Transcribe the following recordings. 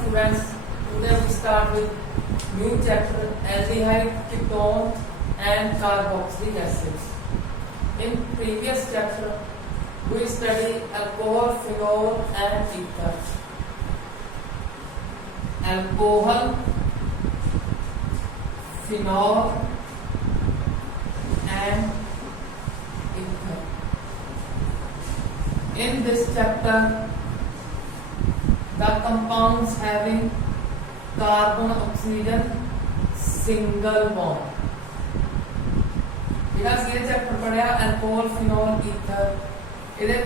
students, today we start with new chapter aldehyde, ketone and carboxylic acids. In previous chapter we study alcohol, phenol and ether. Alcohol, phenol and ether. In this chapter the compounds having carbon oxygen single bond. ਜਿਹੜਾ ਸੀ ਇਹ chapter ਪੜਿਆ alcohol, ਫਿਨੋਲ, ether, ਇਹਦੇ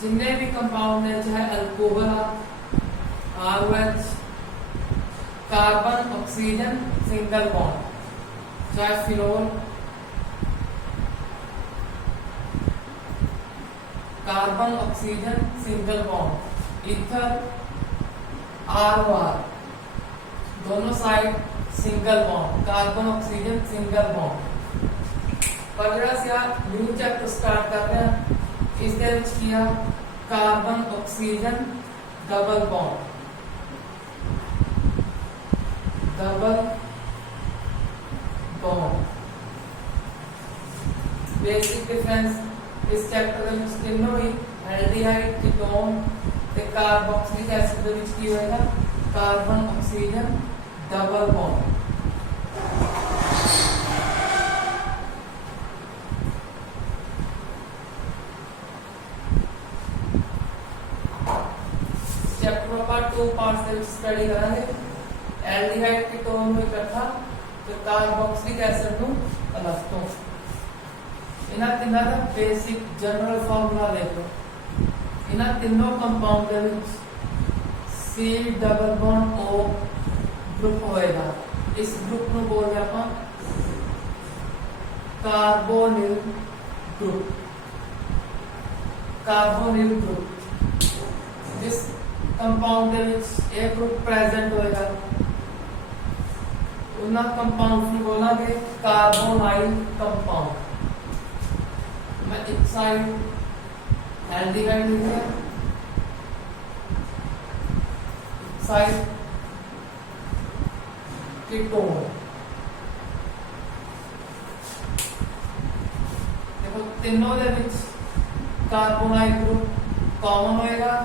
ਜਿੰਨੇ ਵੀ compound ਨੇ ਚਾਹੇ alcohol ਆ, R O H, carbon oxygen single bond, ਚਾਹੇ phenol, carbon oxygen single bond, ether R दोनों side single bond, carbon oxygen single bond. पर जरा न्यू चैप्टर स्टार्ट कर रहे हैं, इस किया carbon oxygen double bond, double bond. Basic difference इस चैप्टर ਦੇ ਵਿੱਚ ਤਿੰਨੋਂ ਹੀ ਐਲਡੀਹਾਈਡ, ਕੀਟੋਨ ਤੇ ਕਾਰਬੋਕਸਿਲਿਕ ਐਸਿਡ ਦੇ ਵਿੱਚ ਕੀ ਹੋਏਗਾ, carbon oxygen double bond. Chapter ਆਪਾਂ 2 ਪਾਰਟਸ ਦੇ ਵਿੱਚ ਸਟੱਡੀ ਕਰਾਂਗੇ, ਐਲਡੀਹਾਈਡ, ਕੀਟੋਨ ਨੂੰ ਇਕੱਠਾ ਤੇ ਕਾਰਬੋਕਸਿਲਿਕ ਐਸਿਡ ਨੂੰ ਅਲੱਗ ਤੋਂ। इन्हां तिन्हां दा बेसिक जनरल फार्मूला देखो, इन्हां तीनों कंपाउंड दे विच C double bond O group होएगा। इस ग्रुप ਨੂੰ ਬੋਲਦੇ ਆਪਾਂ कार्बोनिल ग्रुप, कार्बोनिल ग्रुप। जिस कंपाउंड ਦੇ ਵਿੱਚ ਇਹ ग्रुप प्रेजेंट होएगा ਉਹਨਾਂ कंपाउंड ਨੂੰ ਬੋਲਾਂਗੇ कार्बोनाइल कंपाउंड। मैं एक साइड एल्डिहाइड लिख दिया, साइड कीटोन। देखो तीनों दे विच कार्बोनाइल ग्रुप कॉमन होएगा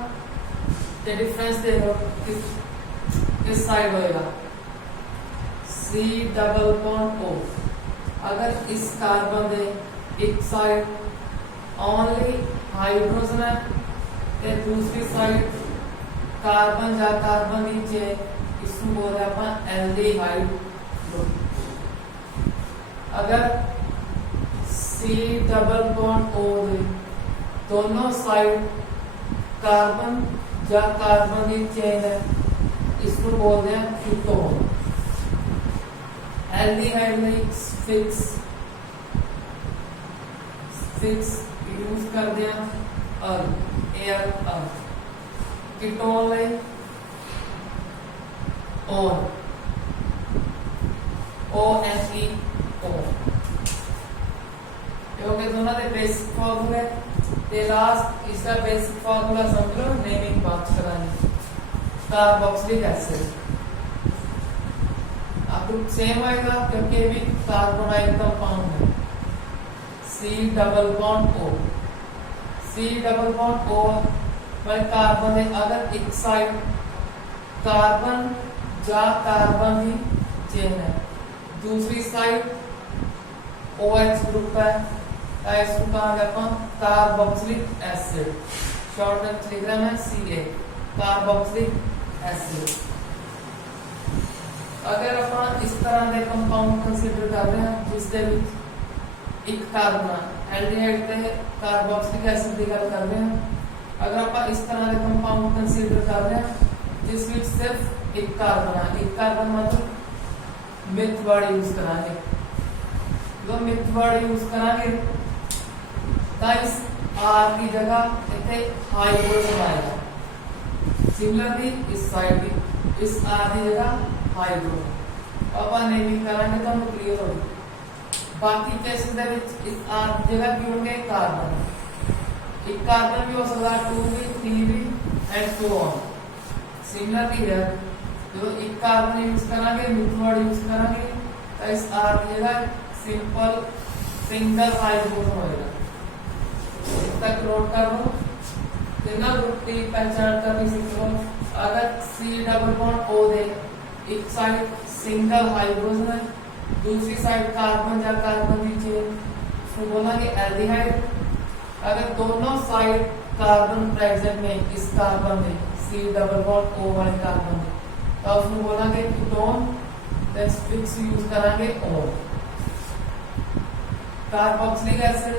ते डिफरेंस देखो किस साइड होएगा, C डबल बॉन्ड O। अगर इस कार्बन दे एक साइड ओनली हाइड्रोजन है ते दूसरी साइड कार्बन या कार्बन नीचे, इसको बोलते हैं अपन एल्डिहाइड ग्रुप। अगर C डबल बॉन्ड O दे दोनों साइड कार्बन या कार्बन की चेन है, इसको बोलते हैं कीटोन। एल्डिहाइड में फिक्स यूज कर दिया अल, एयर अल। कीटोन में ऑन, ONE ऑन। क्योंकि दोनों के बेसिक फार्मूले ते लास्ट इसका बेसिक फार्मूला समझ लो, नेमिंग बात करानी। कार्बोक्सिलिक एसिड अब सेम आएगा क्योंकि भी कार्बोनाइल कंपाउंड है। C double bond O, C double bond O में कार्बन है, अगर एक साइड कार्बन या कार्बन की चेन है, दूसरी साइड OH ग्रुप है, इसको कहा अपन कार्बोक्सिलिक एसिड। शॉर्ट में लिख रहे हैं Ca, कार्बोक्सिलिक एसिड। अगर अपन इस तरह के कंपाउंड कंसीडर कर रहे हैं जिसके एक कार्बन एल्डिहाइड ते कार्बोक्सिलिक एसिड की गल कर रहे हैं, अगर आप इस तरह के कंपाउंड कंसीडर कर रहे हैं जिस विच सिर्फ एक कार्बन है, एक कार्बन मतलब मिथ वर्ड यूज करांगे। जो मिथ वर्ड यूज करांगे तो इस R की जगह इतने हाइड्रोजन आएगा। सिमिलरली इस साइड भी इस R की जगह हाइड्रोजन। अपन नेमिंग करांगे तो क्लियर होगी। बाकी केसेस दे विच इस R की जगह की होंगे कार्बन, एक कार्बन भी हो सकता है, 2 भी, 3 भी एंड सो ऑन। सिमिलरली है जो एक कार्बन यूज करांगे मिथाइल वर्ड यूज करांगे तो इस आर दिएगा सिंपल सिंगल हाइड्रोजन होएगा। तक नोट कर लो जितना ग्रुप की पहचान करनी सीखो। अगर C डबल बॉन्ड O दे एक साइड सिंगल हाइड्रोजन है दूसरी साइड कार्बन या कार्बन नीचे उसको बोलेंगे एल्डिहाइड। अगर दोनों साइड कार्बन प्रेजेंट में इस कार्बन में C डबल बॉन्ड O वाले कार्बन में तो उसको बोलेंगे कीटोन। देन फिक्स यूज करेंगे O। कार्बोक्सिलिक एसिड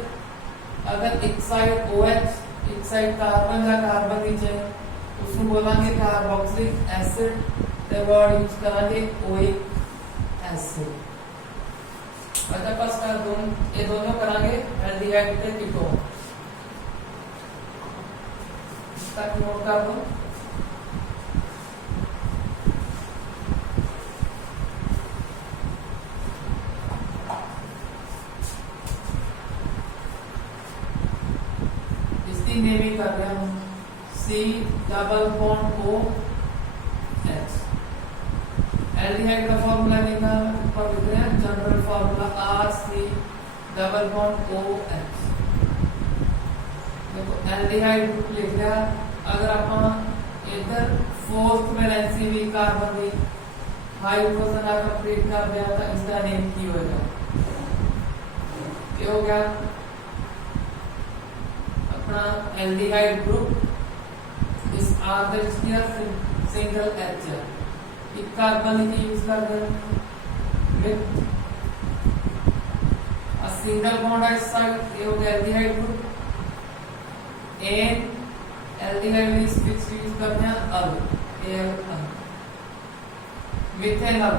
अगर एक साइड OH एक साइड कार्बन या कार्बन नीचे उसको बोलेंगे कार्बोक्सिलिक एसिड। तो वर्ड यूज करेंगे ओइक एसिड। मतलब पास का ये दोनों करांगे एल्डिहाइड पे कीटोन। तक नोट कर दो। इसकी नेमिंग कर रहे हैं C double bond O H। Aldehyde का फॉर्मूला निकाल ऊपर लिख रहे हैं general formula RC double bond OH। देखो एल्डिहाइड ग्रुप लिख लिया। अगर आप इधर फोर्थ वैलेंसी भी कार्बन दी हाइड्रोजन अगर प्लेट कर दिया तो इसका नेम की होगा क्या हो गया अपना एल्डिहाइड ग्रुप। इस आर सिंगल H एक कार्बन की यूज कर रहे हैं सिंगल बॉन्ड इस साइड ये हो गया एल्डिहाइड ग्रुप। एन एल्डिहाइड में फिक्स यूज करते हैं अल मिथेनॉल।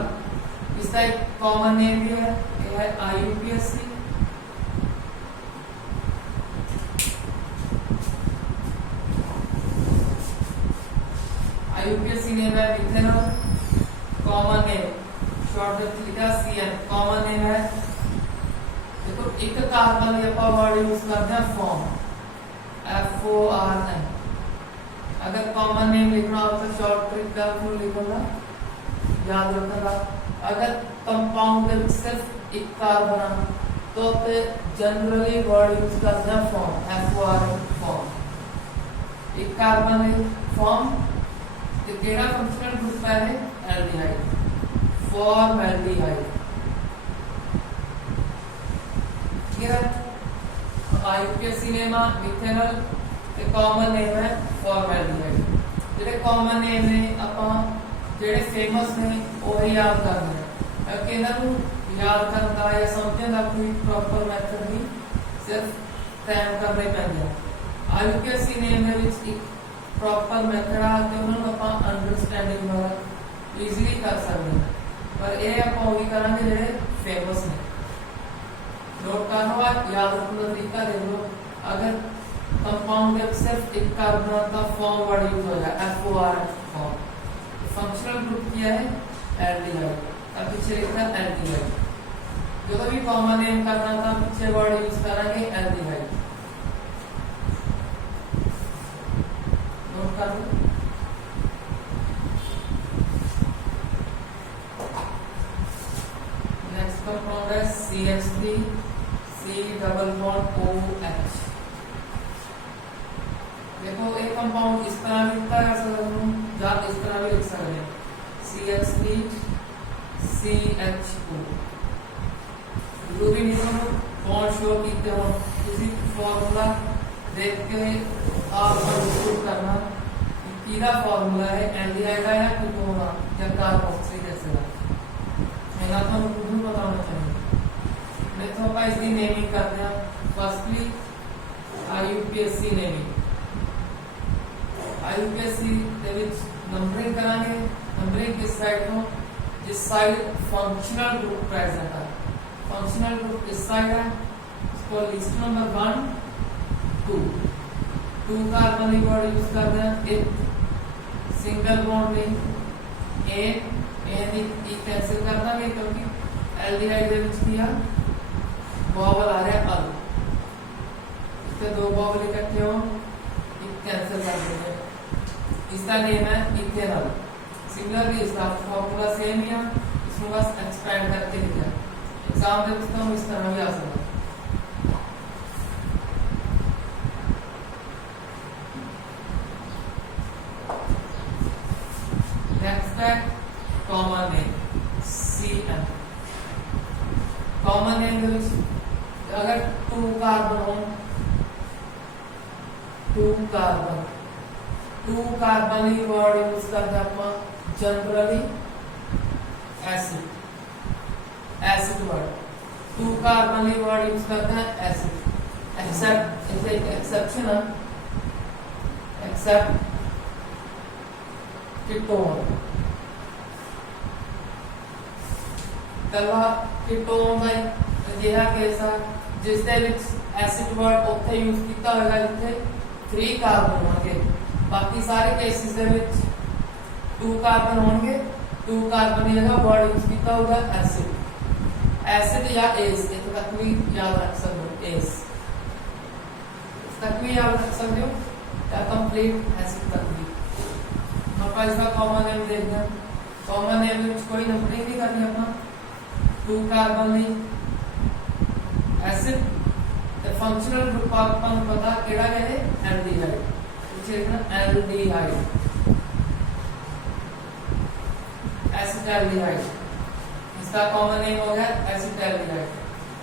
इसका एक कॉमन नेम भी है ये है IUPAC। IUPAC नेम है मिथेनॉल। कॉमन नेम शॉर्ट लिखा CN कॉमन नेम है। देखो एक कार्बन ये ਆਪਾਂ वर्ड यूज करते हैं फॉर्म FORM। अगर कॉमन नेम लिखना हो तो शॉर्ट ट्रिक का क्यों लिखूंगा याद रखना। अगर कंपाउंड में सिर्फ एक कार्बन तो जनरली वर्ड यूज करते हैं फॉर्म FORM फॉर्म। एक कार्बन है फॉर्म तो केड़ा फंक्शनल ग्रुप है एल्डिहाइड फॉर्मल्डिहाइड। ठीक है IUPAC नेम मिथेनॉल ਤੇ ਕਾਮਨ ਨੇਮ ਹੈ ਫਾਰਮੈਲਡੀਹਾਈਡ। ਜਿਹੜੇ ਕਾਮਨ ਨੇਮ ਨੇ ਆਪਾਂ ਜਿਹੜੇ ਫੇਮਸ ਨੇ ਉਹ ਹੀ ਯਾਦ ਕਰਨੇ ਆ ਕਿ ਇਹਨਾਂ ਨੂੰ ਯਾਦ ਕਰਨ ਦਾ ਜਾਂ ਸਮਝਣ ਦਾ ਕੋਈ ਪ੍ਰੋਪਰ ਮੈਥਡ ਨਹੀਂ ਸਿਰਫ ਟਾਈਮ ਕਰਨੇ ਪੈਂਦੇ ਆ। IUPAC ਨੇਮ ਦੇ ਵਿੱਚ ਇੱਕ ਪ੍ਰੋਪਰ ਮੈਥਡ ਆ ਤੇ ਉਹਨਾਂ ਨੂੰ ਆਪਾਂ ਅੰਡਰਸਟੈਂਡਿੰਗ ਨਾਲ ਈਜ਼ੀਲੀ ਕਰ ਸਕਦੇ ਹਾਂ ਪਰ ਇਹ ਆਪਾਂ ਉਹ ਵੀ ਕਰਾਂਗੇ ਜਿਹੜੇ ਫੇਮਸ ਨੇ। नोट करना याद रखने का तरीका देख लो। अगर कंपाउंड में सिर्फ एक कार्बन का फॉर्म वर्ड यूज हो जाए FORM फॉर्म। फंक्शनल ग्रुप क्या है एल्डिहाइड। अब पीछे लिखना एल्डिहाइड। जो भी कॉमन नेम करना था पीछे वर्ड यूज करेंगे एल्डिहाइड। नोट कर लो। नेक्स्ट कंपाउंड है CH3 C double bond OH। देखो एक कंपाउंड इस तरह लिखता है या इस तरह भी लिख सकते हैं CH3 CHO। जरूरी नहीं हो बॉन्ड शो कीते हो किसी फॉर्मूला देख के आप यूज करना किदा फॉर्मूला है एल्डिहाइड है या कीटोन या कार्बोक्सिलिक एसिड है ना तो खुद बताना चाहिए। नहीं तो आप इसकी नेमिंग करते हैं। फर्स्टली IUPAC नेमिंग IUPAC ਦੇ ਵਿੱਚ ਨੰਬਰਿੰਗ ਕਰਾਂਗੇ। ਨੰਬਰਿੰਗ ਕਿਸ ਸਾਈਡ ਤੋਂ ਜਿਸ ਸਾਈਡ ਫੰਕਸ਼ਨਲ ਗਰੁੱਪ ਪ੍ਰੈਜ਼ੈਂਟ ਹੈ। फंक्शनल ग्रुप इस साइड है इसको list number 1 2 carbon bond use करते हैं। एक सिंगल बॉन्ड में ए कैंसिल कर देंगे क्योंकि एल्डिहाइड दे विच किया बॉबल आ रहा है अल इसके दो बॉबल इकट्ठे हो एक कैंसिल कर देंगे। इसका नेम है इथेनॉल। सिमिलरली इसका फॉर्मूला सेम ही है, इसमें बस एक्सपेंड करके लिखा है। एग्जाम देते तो हम इस तरह भी आ सकते हैं। नेक्स्ट है common name CN। Common name अगर 2 कार्बन हो, 2 कार्बन ही वर्ड यूज करते हैं अपना जनरली एसिड वर्ड। 2 कार्बन ही वर्ड यूज करते हैं एसिड, एक्सेप्ट एक्सेप्शन है, एक्सेप्ट कीटोन। कला कीटोन का अजिहा केस है जिसके एसिड वर्ड उत्थे यूज किया होगा जिथे 3 कार्बन होंगे। बाकी सारे केसेस दे विच 2 कार्बन होंगे, 2 कार्बन की जगह वर्ड यूज किया होगा एसिड, एसिड या एस। इतने तक भी याद रख सकते हो, एस तक भी याद रख सकते हो या कंप्लीट एसिड तक भी। हम इसका कॉमन नेम देखते हैं। कॉमन नेम में कोई नंबरिंग नहीं करनी अपना, 2 कार्बन नहीं एसिड। द फंक्शनल ग्रुप अपन पता केड़ा है एल्डिहाइड, लिखना एल्डिहाइड, एसिटाल्डिहाइड। इसका कॉमन नेम हो गया एसिटाल्डिहाइड।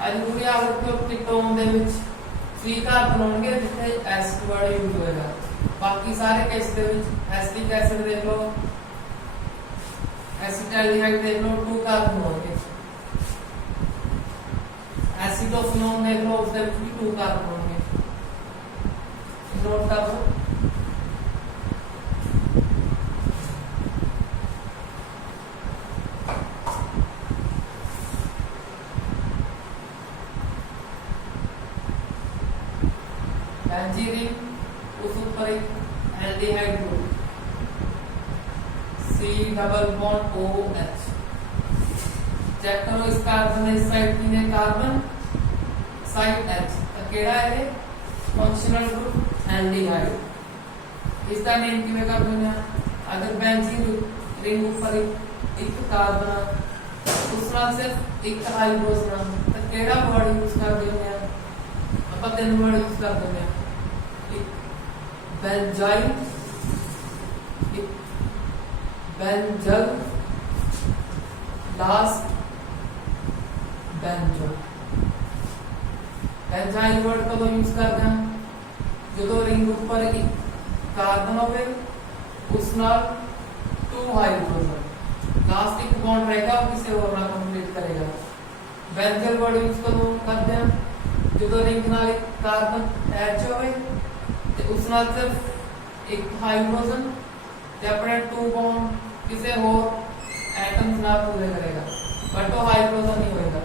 आज पूरी आवृत्ति कीटोन दे विच 3 कार्बन होंगे जिथे एसिड वर्ड यूज होएगा। बाकी सारे केस दे विच एसिटिक एसिड देख लो, एसिटाल्डिहाइड देख लो, 2 कार्बन होंगे। एसिडोफिनोन देख लो, उसके भी 2 कार्बन होंगे। नोट कर लो। बेंजीन उस ऊपर एक aldehyde group C double bond OH। Check करो इस कार्बन इस साइड की कार्बन साइड H तो केड़ा है फंक्शनल ग्रुप एल्डिहाइड। इसका नेम किवे कर देना। अगर बेंजीन रिंग ऊपर एक कार्बन दूसरा सिर्फ एक हाइड्रोजन तो केड़ा वर्ड यूज कर देना। अपन 3 वर्ड यूज कर देना, benzyl, benzal, last benzo. Benzyl word कब यूज करते हैं जो रिंग ऊपर एक कार्बन होवे उस नाल 2 हाइड्रोजन, लास्ट एक बॉन्ड रहेगा और किसी और ना कंप्लीट करेगा। बेंजल वर्ड यूज करते हैं जो रिंग नाल एक कार्बन H होवे ते उस नाल सिर्फ एक हाइड्रोजन ते अपने 2 बॉन्ड किसी और एटम्स ना पूरे करेगा, बट वो हाइड्रोजन नहीं होएगा।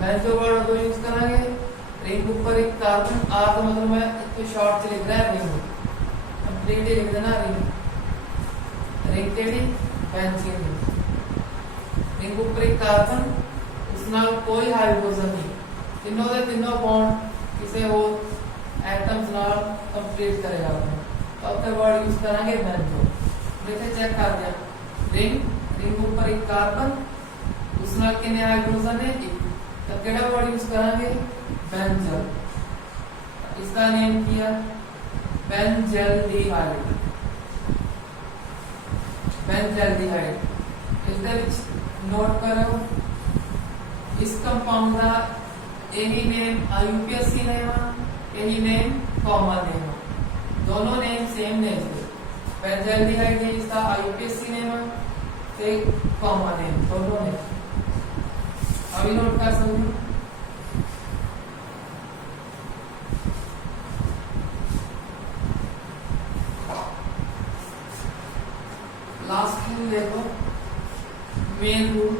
बेंजो वर्ड को यूज करेंगे रिंग ऊपर एक कार्बन आर का मतलब मैं इसको शॉर्ट से लिख रहा है रिंग, कंप्लीट लिख देना रिंग, रिंग केड़ी बेंजीन। रिंग ऊपर एक कार्बन उस नाल कोई हाइड्रोजन नहीं, तीनों दे तीनों बॉन्ड किसी और एटम्स नाल कंप्लीट करेगा। तो अब वर्ड यूज करेंगे बेंजो। देखिए चेक कर दिया, रिंग रिंग ऊपर एक कार्बन उस नाल कितने हाइड्रोजन है एक, तो केड़ा वर्ड यूज करेंगे बेंजल। इसका नेम किया बेंजल्डिहाइड, बेंजल्डिहाइड। इसके विच नोट करो इस कंपाउंड का यही नेम IUPAC नेम है, यही नेम कॉमन नेम है, दोनों नेम सेम नेम है। बेंजल्डिहाइड इसका IUPAC नेम है ते कॉमन नेम, दोनों नेम अभी नोट कर सकते। लास्ट रूल देखो, मेन रूल।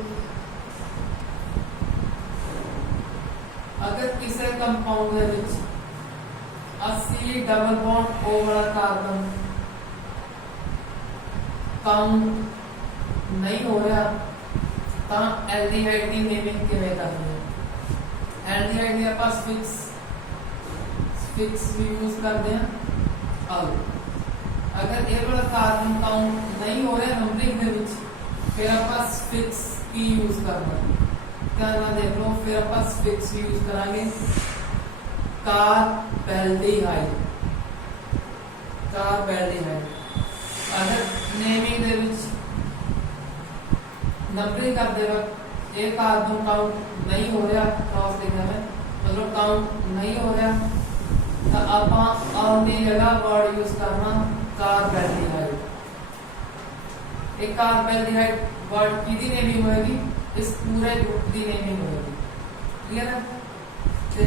अगर किसी कंपाउंड के विच 80 डबल बॉन्ड O वाला कार्बन काउंट नहीं हो रहा तो एल्डिहाइड की नेमिंग किवें करनी है। एल्डिहाइड के पास फिक्स यूज करते हैं अल। अगर ये वाला कार्बन काउंट नहीं हो रहा नंबरिंग दे विच फिर ਆਪਾਂ स्फिक्स की यूज करना ध्यान ਨਾਲ देख लो फिर ਆਪਾਂ स्फिक्स यूज करांगे कार्बेल्डिहाइड अगर नेमिंग दे विच नंबरिंग करते वक्त ये कार्बन काउंट नहीं हो रहा क्रॉस लिखना है मतलब काउंट नहीं हो रहा तो ਆਪਾਂ अपनी जगह वर्ड यूज करना कार्बेल्डिहाइड एक कार्बेल्डिहाइड वर्ड की नेमिंग होगी इस पूरे ग्रुप की नेमिंग होगी क्लियर है ते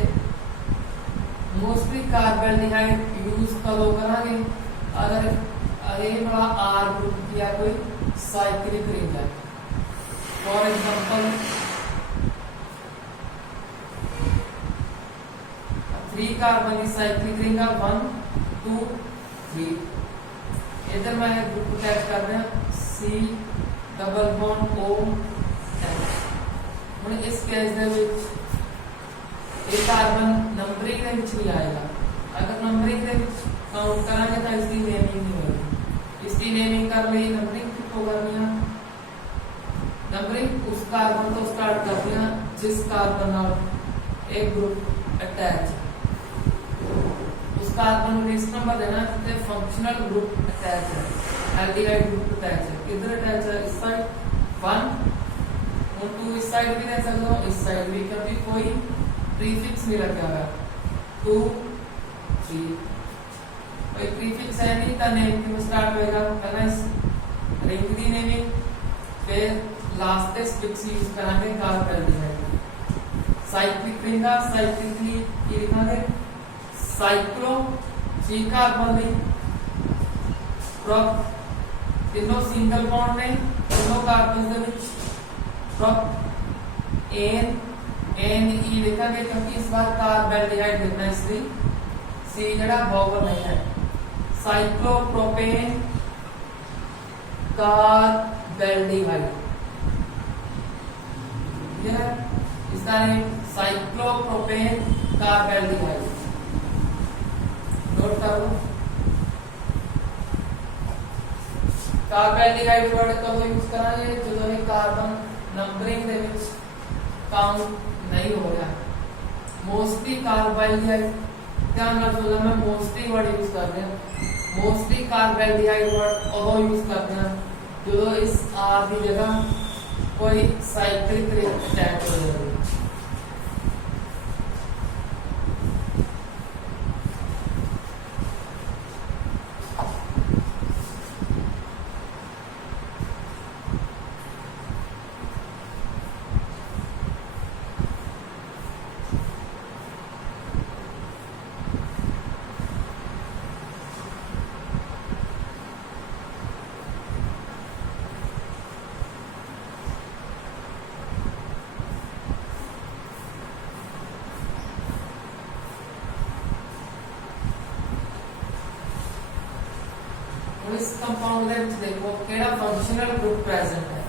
मोस्टली कार्बेल्डिहाइड यूज कदों करांगे अगर ये बड़ा आर ग्रुप किया कोई साइक्लिक रिंग है फॉर एग्जांपल 3 कार्बन की साइक्लिक रिंग है 1 2 3 इधर मैं ग्रुप अटैच कर रहा हूं C double bond O H ਹੁਣ ਇਸ ਕੇਸ ਦੇ ਵਿੱਚ ਇਹ ਕਾਰਬਨ ਨੰਬਰਿੰਗ ਦੇ ਵਿੱਚ ਨਹੀਂ ਆਏਗਾ ਅਗਰ ਨੰਬਰਿੰਗ ਦੇ ਵਿੱਚ ਕਾਊਂਟ ਕਰਾਂਗੇ ਤਾਂ ਇਸ ਦੀ ਨੇਮਿੰਗ ਨਹੀਂ ਹੋਏਗੀ ਇਸ ਦੀ ਨੇਮਿੰਗ ਕਰ ਲਈ ਨੰਬਰਿੰਗ ਕਿੱਥੋਂ ਕਰਨੀ ਆ ਨੰਬਰਿੰਗ ਉਸ ਕਾਰਬਨ ਤੋਂ ਸਟਾਰਟ ਕਰਨੀ ਆ ਜਿਸ ਕਾਰਬਨ ਨਾਲ एक ग्रुप अटैच उस कार्बन को लिस्ट नंबर देना है फंक्शनल ग्रुप अटैच है एल्डिहाइड ग्रुप अटैच है किधर अटैच है इस साइड 1 और 2 इस साइड भी दे सकते हो इस साइड भी क्योंकि कोई प्रीफिक्स नहीं रखा हुआ 2 3 कोई प्रीफिक्स है नहीं तो नेम की स्टार्ट होएगा पहला इस रिंग दी नेमिंग फिर लास्ट पे स्फिक्स यूज करांगे कार्बेल्डिहाइड साइक्लिक रिंग का साइक्लिकली ये लिखा है साइक्लो 3 कार्बन में प्रोप तीनों सिंगल बॉन्ड में तीनों कार्बन के बीच प्रोप एन ई लिखा गया क्योंकि इस बार कार्बेल्डिहाइड लिखना है इसलिए सी जड़ा वोवल नहीं है साइक्लोप्रोपेन कार्बेल्डिहाइड यह इसका नेम साइक्लोप्रोपेन कार्बेल्डिहाइड नोट करो कार्बेल्डिहाइड वर्ड कब यूज करांगे जो ये कार्बन नंबरिंग दे विच काउंट नहीं हो रहा मोस्टली कार्बेल्डिहाइड ध्यान ਨਾਲ बोलना मैं मोस्टली वर्ड यूज कर रहा हूं मोस्टली कार्बेल्डिहाइड वर्ड ਉਹ यूज करते हैं जो इस आर की जगह कोई साइक्लिक रिंग अटैच हो जाए इस कंपाउंड ਦੇ ਵਿੱਚ ਦੇਖੋ ਕਿਹੜਾ ਫੰਕਸ਼ਨਲ ਗਰੁੱਪ ਪ੍ਰੈਜ਼ੈਂਟ ਹੈ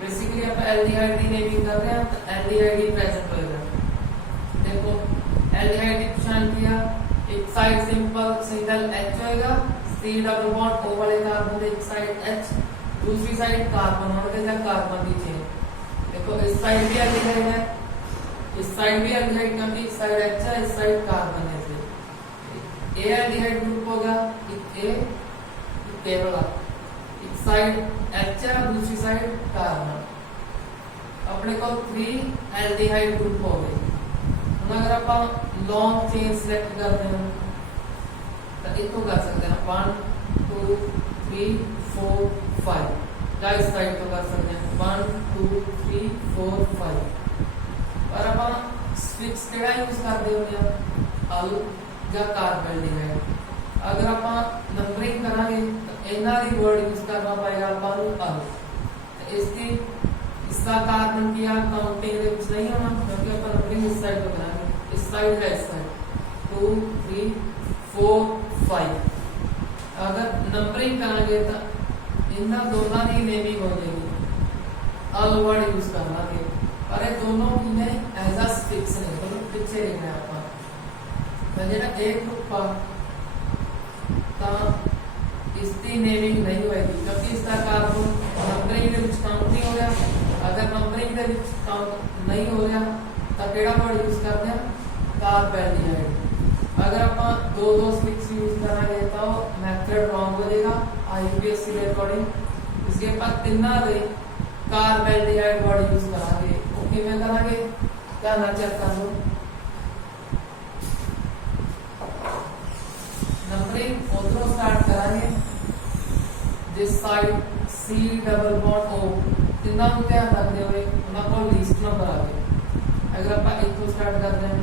ਬੇਸਿਕਲੀ ਆਪਾਂ ਐਲਡੀਹਾਈਡ ਦੀ ਨੇਮਿੰਗ ਕਰ ਰਹੇ ਹਾਂ ਤਾਂ ਐਲਡੀਹਾਈਡ ਹੀ ਪ੍ਰੈਜ਼ੈਂਟ ਹੋਏਗਾ देखो एल्डिहाइड की पहचान किया एक साइड सिंपल सिंगल H होएगा C डबल बॉन्ड O वाले कार्बन के एक साइड H दूसरी साइड कार्बन और के कार्बन की चेन देखो इस साइड भी एल्डिहाइड है इस साइड भी एल्डिहाइड क्योंकि इस साइड H है इस साइड कार्बन है A एल्डिहाइड ग्रुप होगा A केवल एक साइड H है दूसरी साइड कार्बन अपने को 3 एल्डिहाइड ग्रुप हो गए अगर आप लॉन्ग चेन सिलेक्ट करते हैं तो इसको कर सकते हैं 1 2 3 4 5 इस साइड को कर सकते हैं 1 2 3 4 5 और आप स्विच केड़ा यूज करते हो अल या कार्बेल्डिहाइड अगर आप नंबरिंग करांगे तो इना दी वर्ड यूज करना पड़ेगा अपन अल इसकी इसका कार्बन की काउंटिंग दे विच नहीं होना क्योंकि अपन नंबरिंग इस साइड को करांगे इस साइड है इस साइड 2 3 4 5 अगर नंबरिंग करांगे तो इनका दोनों की नेमिंग हो जाएगी अल वर्ड यूज करना है और ये दोनों की ने एज अ फिक्स नहीं तो पीछे लिखना है अपन तो जेड़ा एक ग्रुप ता इसकी नेमिंग नहीं होगी क्योंकि इसका कार्बन नंबरिंग के काउंट नहीं हो रहा। अगर नंबरिंग के काउंट नहीं हो रहा तो केड़ा वर्ड यूज करते हैं कार्बेल्डिहाइड। अगर आप दो दो स्टिक्स यूज करांगे तो मेथड रॉन्ग हो जाएगा आईयूपीएससी के अकॉर्डिंग। इसके बाद तिना दे कार्बेल्डिहाइड वर्ड यूज करांगे वो किवें करांगे क्या ना चेक कर लो। नंबरिंग उधरों स्टार्ट करांगे जिस side C double bond O तिना को ध्यान रखते हुए उन्हें को लीस्ट नंबर आ गए। अगर आप इधरों स्टार्ट करते हैं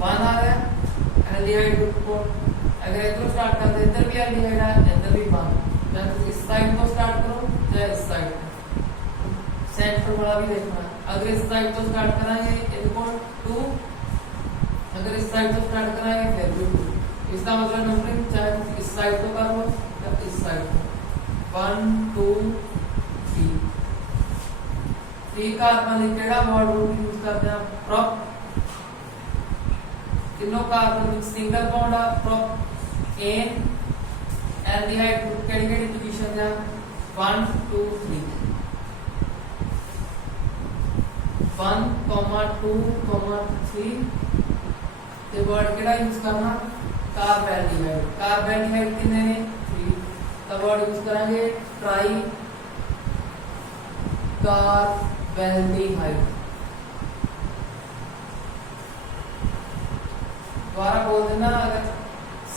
1 आ रहा है एल्डिहाइड ग्रुप को। अगर इधरों स्टार्ट करते हैं इधर भी एल्डिहाइड है इधर भी 1 चाहे इस साइड को स्टार्ट करो चाहे इस साइड सेंटर वाला भी देखना है। अगर इस साइड को स्टार्ट कराएंगे इनको 2 अगर इस साइड को स्टार्ट कराएंगे फिर भी 2। इसका मतलब नंबरिंग चाहे इस साइड को कर लो या इस साइड को 1 2 3 का अपन केड़ा वर्ड यूज करते हैं प्रॉप तीनों कार्बन विच सिंगल बॉन्ड है प्रॉप एन एल्डिहाइड ग्रुप केड़ी पोजीशन है 1 2 3 1 2 3 ते वर्ड केड़ा यूज करना कार्बेल्डिहाइड। कार्बेल्डिहाइड कितने ने 3 तब वर्ड यूज करेंगे ट्राई कार्बेल्डिहाइड। दोबारा बोल देना अगर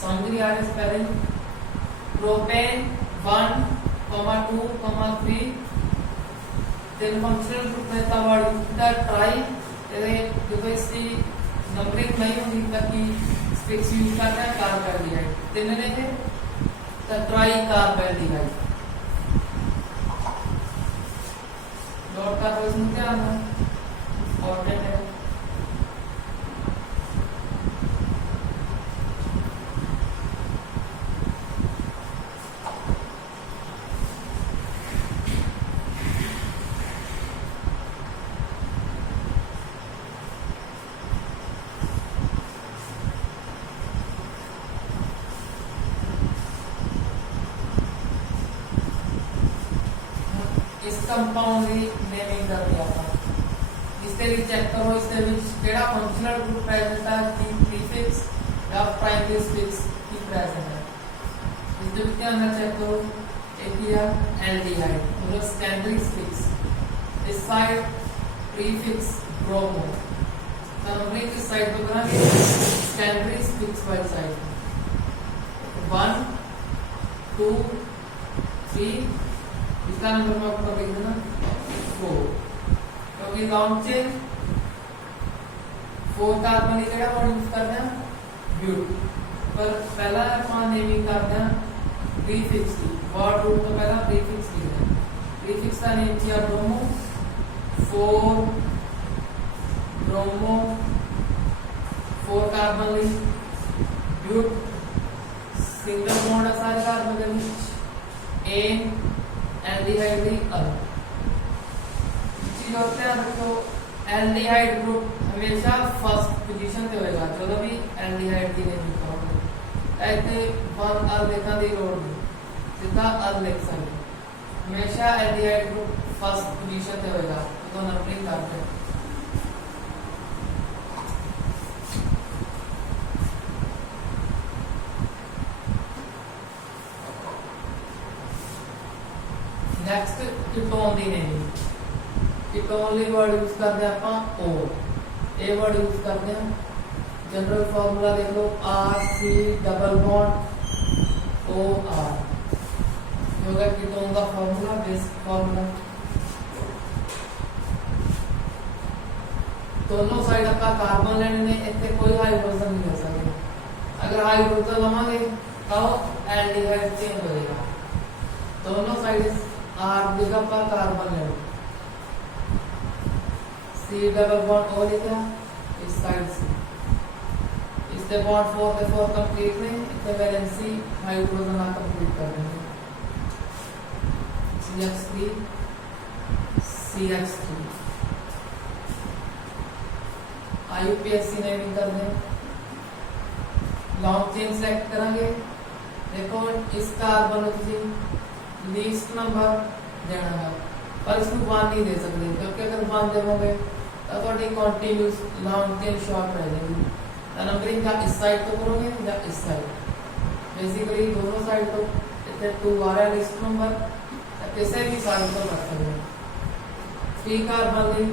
समझ नहीं आ रही स्पेलिंग। प्रोपेन 1 2 3 तीन फंक्शनल ग्रुप में था वर्ड का ट्राई देखो इसकी नंबरिंग नहीं होगी ताकि स्टिक्स यूज करते हैं कार्बेल्डिहाइड तीन ने थे तो ट्राई कार्बेल्डिहाइड। नोट का तो इसमें क्या है इंपॉर्टेंट है। कंपाउंड की नेमिंग कर दिया था। इसके लिए चेक करो इसके बीच केड़ा फंक्शनल ग्रुप प्रेजेंट है की प्रीफिक्स या प्राइमरी स्टिक्स की प्रेजेंट है। इसके बीच क्या ना चेक करो एक है एल्डिहाइड मतलब सेकेंडरी स्टिक्स इस साइड प्रीफिक्स ब्रोमो नंबरिंग की साइड पे करांगे सेकेंडरी स्टिक्स वाली साइड 1 2 3 इसका नंबर मैं आपको लिख देना 4 क्योंकि लॉन्ग चेन 4 कार्बन केड़ा वर्ड यूज करते हैं ब्यूट पर पहला अपन नेमिंग करते हैं प्रीफिक्स की वर्ड रूट तो पहला प्रीफिक्स लिखना है। प्रीफिक्स का नेम किया ब्रोमो 4 ब्रोमो 4 कार्बन ली ब्यूट सिंगल बॉन्ड है सारे कार्बन के बीच एन एल्डिहाइड भी अलग चीज होते हैं। देखो एल्डिहाइड ग्रुप हमेशा फर्स्ट पोजीशन पे होएगा जो भी एल्डिहाइड की नेम लिखा ऐसे 1 अर लिखा दी लोड़ नहीं सीधा अर लिख सकते हमेशा एल्डिहाइड ग्रुप फर्स्ट पोजीशन पे होएगा तो नंबरिंग करते हैं। नेक्स्ट कीटोन दी नेमिंग कीटोन ली वर्ड यूज करते हैं अपन ओ ए वर्ड यूज करते हैं। जनरल फार्मूला देख लो RC डबल बॉन्ड OR होगा कीटोन का फार्मूला बेसिक फार्मूला। दोनों साइड का कार्बन लेने में इतने कोई हाइड्रोजन नहीं हो सकता। अगर हाइड्रोजन लवांगे तो एल्डिहाइड चेंज हो जाएगा। दोनों साइड आर जगह पर कार्बन ले लो सी डबल बॉन्ड ओ लिखा इस साइड से इससे बॉन्ड 4 पे 4 कंप्लीट नहीं इतने वैलेंसी हाइड्रोजन आ कंप्लीट कर देंगे CH3 CH3 IUPAC नेमिंग कर दें। लॉन्ग चेन सेलेक्ट करेंगे देखो इस कार्बन में तुम लीस्ट नंबर देना है, पर इसमें 1 नहीं दे सकते, क्योंकि अगर 1 देवोगे तो थोड़ी कंटिन्यूस लॉन्ग चेन शॉर्ट रह जाएगी। तो नंबरिंग या इस साइड तो करोगे या इस साइड, बेसिकली दोनों साइड तो इतने 2 आ रहा है लिस्ट नंबर, किसी भी साइड तो कर सकते हैं। 3 कार्बन ली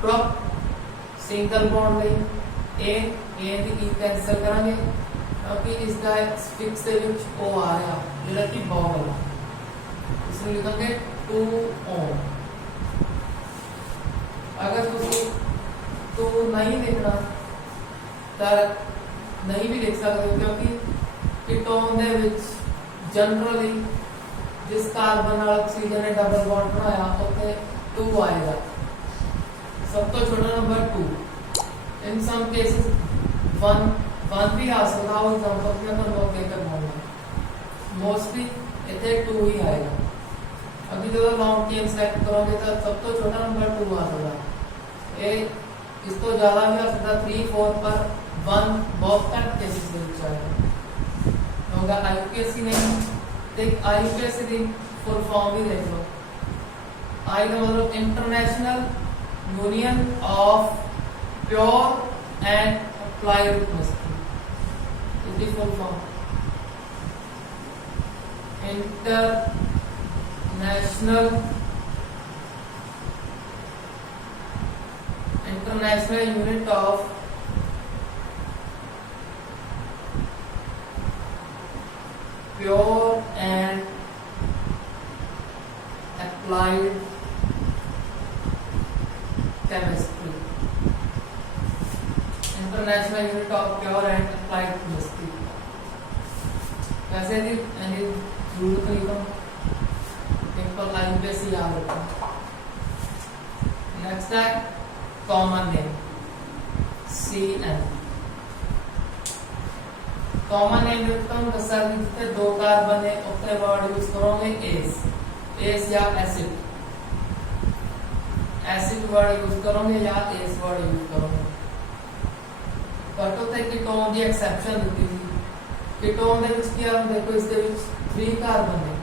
प्रॉप सिंगल बॉन्ड ली ए दी ई कैंसिल करांगे, क्योंकि इसका फिक्स ਦੇ ਵਿੱਚ O आ रहा ਜਿਹੜਾ ਕਿ बॉबल इसमें लिखेंगे 2 ओम। अगर तो नहीं देखना तो नहीं भी देख सकते, क्योंकि कीटोन दे विच जनरली जिस कार्बन नाल ऑक्सीजन ने डबल बॉन्ड बनाया उत्थे 2 आएगा, सब तो छोटा नंबर 2। इन सम केसेस 1 भी आ सकता है, एग्जांपल में तो लोग देकर बोलूंगा मोस्टली इतने 2 ही आएगा। अभी जो लॉन्ग चेन सेलेक्ट करोगे तो सब तो छोटा नंबर 2 आ सकता है, ये इस तो ज्यादा भी आ सकता 3 4 पर 1 बहुत कम केसेस में आएगा। होगा आईयूपीएससी नहीं, देख आईयूपीएससी की फुल फॉर्म भी देख लो। आई का मतलब international union of pure and applied chemistry, इसकी full form international unit of pure and applied chemistry, international unit of pure and applied chemistry. वैसे भी जरूरत नहीं तो सिंपल आईयूपीएससी याद रखो। नेक्स्ट है common name CN। Common name लिखता हूँ दसा जितने 2 कार्बन है उतने वर्ड यूज करोगे एस या एसिड वर्ड यूज करोगे या एस वर्ड यूज करोगे। कटो थे कीटोन की एक्सेप्शन दी थी, कीटोन दे विच क्या देखो इसके विच 3 कार्बन है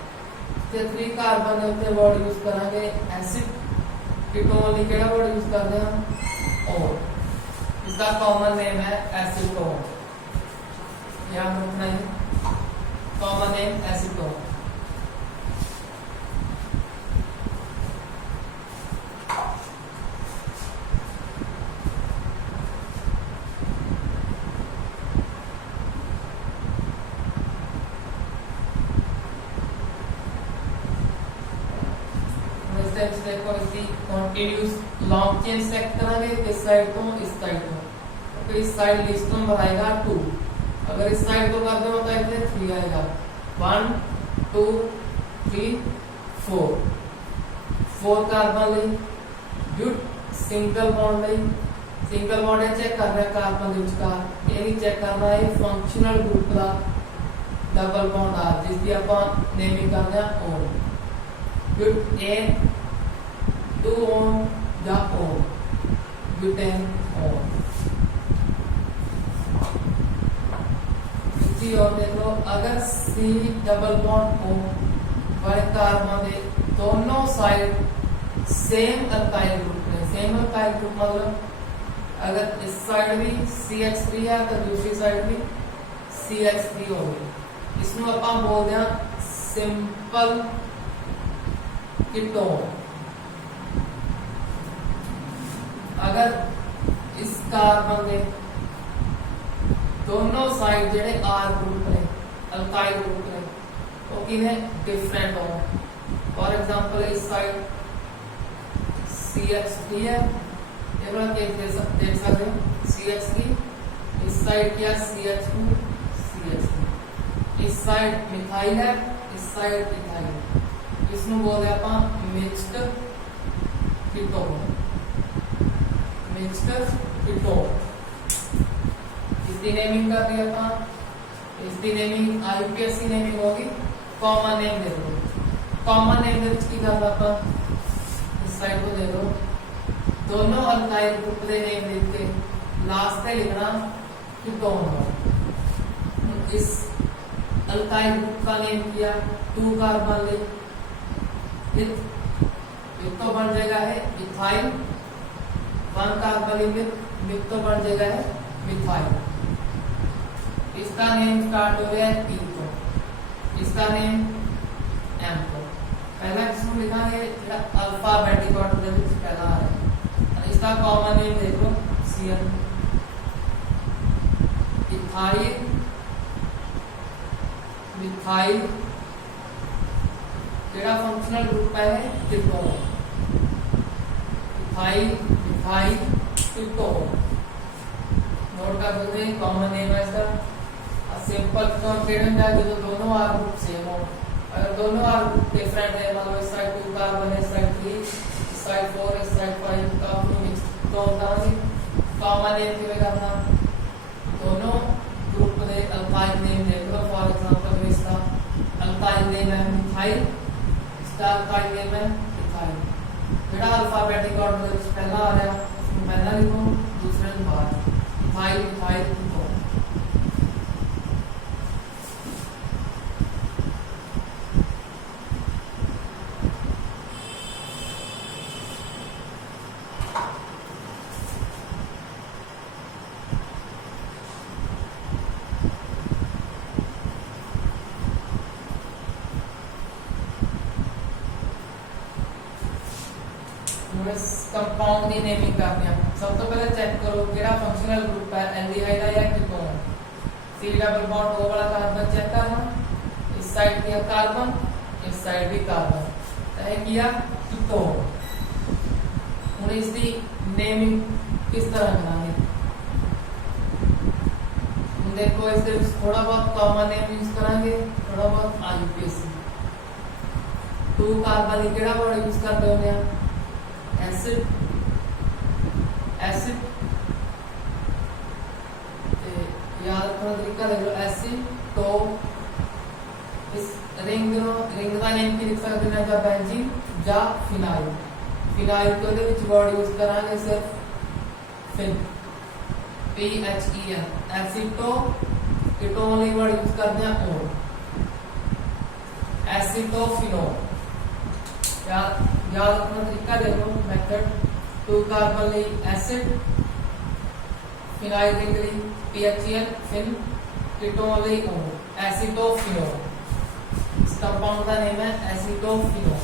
ते 3 कार्बन है उत्ते वर्ड यूज करांगे एसिड। कीटोन ਲਈ ਕਿਹੜਾ वर्ड यूज करते हैं O, इसका कॉमन नेम है एसीटोन। याद रखना है कॉमन नेम एसीटोन। देखो इसकी कंटीन्यूअस लॉन्ग चेन सेलेक्ट करांगे इस साइड को इस साइड को, तो इस साइड लिस्ट नंबर आएगा 2। अगर इस साइड को कर दो तो इसमें 3 आएगा 1 2 3 4 कार्बन ली ब्यूट सिंगल बॉन्ड ली सिंगल बॉन्ड है चेक कर रहा है कार्बन के विचकार, ये नहीं चेक करना है फंक्शनल ग्रुप का डबल बॉन्ड आ जिसकी अपन नेमिंग करते हैं O। ब्यूट A 2 ओम या ओम ब्यूटेन ओम। इसी और देख लो अगर C डबल बॉन्ड O वाले कार्बन के दोनों साइड सेम अल्काइल ग्रुप में, सेम अल्काइल ग्रुप मतलब अगर इस साइड भी CH3 है तो दूसरी साइड भी CH3 होगी, इसमें अपन बोलते हैं सिंपल कीटोन। अगर इस कार्बन के दोनों साइड जेडे R ग्रुप ने अल्काइल ग्रुप ने वो किन्हें डिफरेंट हो। फॉर एग्जांपल इस साइड CH3 है, ये वाला केस देख सकते हो CH3, इस साइड क्या CH2 CH3, इस साइड मिथाइल है इस साइड इथाइल, इसमें बोलते हैं अपन मिक्स्ड कीटोन। मिक्स्ड कीटोन इसकी नेमिंग कर दी अपन, इसकी नेमिंग आईयूपीएससी नेमिंग होगी कॉमन नेम दे दो। कॉमन नेम दे की गल अपन इस साइड को दे दो, दोनों अल्काइल ग्रुप के नेम लिख के लास्ट पे लिखना कीटोन। इस अल्काइल ग्रुप का नेम किया 2 कार्बन ले, तो बन जाएगा है इथाइल, 1 कार्बन लिख तो बन जाएगा है मिथाइल। इसका नेम स्टार्ट हो गया है पी को, इसका नेम एम को। पहला किसमें लिखांगे अल्फाबेटिक ऑर्डर में पहला आ रहा है, इसका कॉमन नेम देख लो CN। इथाइल, मिथाइल केड़ा फंक्शनल ग्रुप है ketone, ethyl methyl ketone. Note कर सकते हैं कॉमन नेम है इसका। सिंपल कीटोन केड़े में जाएगा तो दोनों आर ग्रुप सेम हो, अगर दोनों आर ग्रुप डिफरेंट है, मतलब इस साइड 2 कार्बन है, इस साइड 3, इस साइड 4, इस साइड 5 का मिक्स तो होता है। कॉमन नेम किਵੇਂ करना, दोनों ग्रुप ਦੇ अल्काइल नेम देख लो। फॉर एग्जांपल इसका अल्काइल नेम है मिथाइल, इसका अल्काइल नेम है इथाइल। जेड़ा अल्फाबेटिक ऑर्डर में पहला आ रहा है उसमें पहला लिखो, दूसरे में बाद इथाइल इथाइल कीटोन। कंपाउंड की नेमिंग करते हैं। सब तो पहले चेक करो केड़ा फंक्शनल ग्रुप है, एल्डिहाइड है या ketone. C double bond O वाला कार्बन चेक करना, इस साइड किया कार्बन, इस साइड भी कार्बन, तय किया कीटोन। हुन इसकी नेमिंग किस तरह बनानी, देखो इससे थोड़ा बहुत कॉमन नेम यूज करेंगे, थोड़ा बहुत IUPAC। 2 कार्बन केड़ा वर्ड यूज करते होंगे, एसिड, एसिड याद रखना तरीका देख लो, एसिड तो इस रिंग का नेम की लिख सकते हैं या बेंजीन या फिनाइल। फिनाइल को दे विच वर्ड यूज करांगे सिर्फ फिन, PHEN। एसिटो कीटोन ਲਈ वर्ड यूज करते हैं ओ, एसिटोफिनोल। याद रखना तरीका देखो मेथड, 2 कार्बन ਲਈ एसिड, फिनाइल रिंग ਲਈ PHEN फिन, कीटोन ਲਈ O, एसिटोफिनोल। इस कंपाउंड का नेम है एसिटोफिनोल।